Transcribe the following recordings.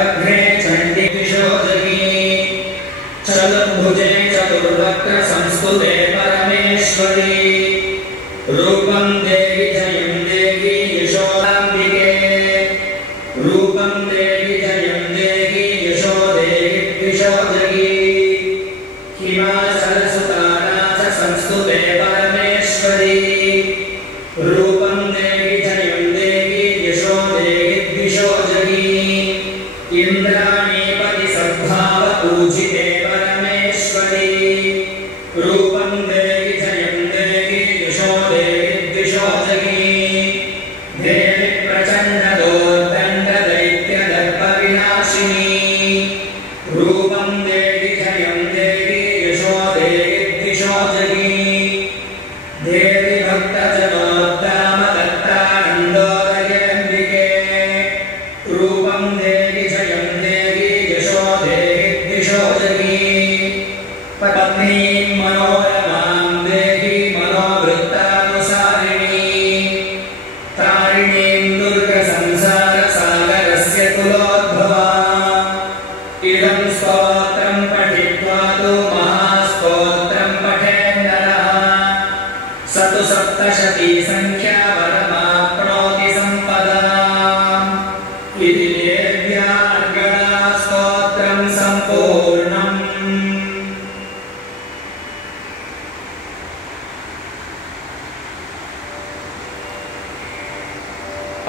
अग्ने चण्डी विशोदगी चतुर्भुजे चतुर्वक्र संस्तुते परमेश्वरी रूपं देहि जयं देहि यशोदाम्बिके रूपं देहि जयं देहि यशो देहि विशोदगी हिमाचलसुतानाथ संस्तुते परमेश्वरी रूपं देहि जयं देहि यशो देहि विशोदगी इंद्राणीपति सद्भाव पूजिते परमेश्वरी रूपं देहि जयं देहि यशो देहि विशोदगी देवी प्रचण्ड दोर्दण्ड दैत्य दर्प विनाशिनी रूपं देहि जयं देहि यशो देहि विशोदगी देवी भक्तजनोद्दाम दत्तानन्दोदयेऽम्बिके रूपं देहि जयं देहि यशो देहि विशोदगी पत्नीं मनोरमां देहि मनोवृत्तानुसारिणी तारिणीं दुर्गसंसारसागरस्य कुलोद्भवा इदं स्तोत्रं पठित्वा तु महास्तोत्रं पठेन्नरः स तु सप्तशती संख्या वरमाप्नोति सम्पदाम् इति देव्या अर्गणा स्तोत्रं सम्पूर्णम्।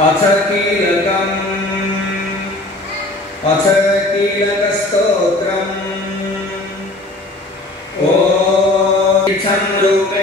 अथ कीलकस्तोत्रम्। ॐ रूपे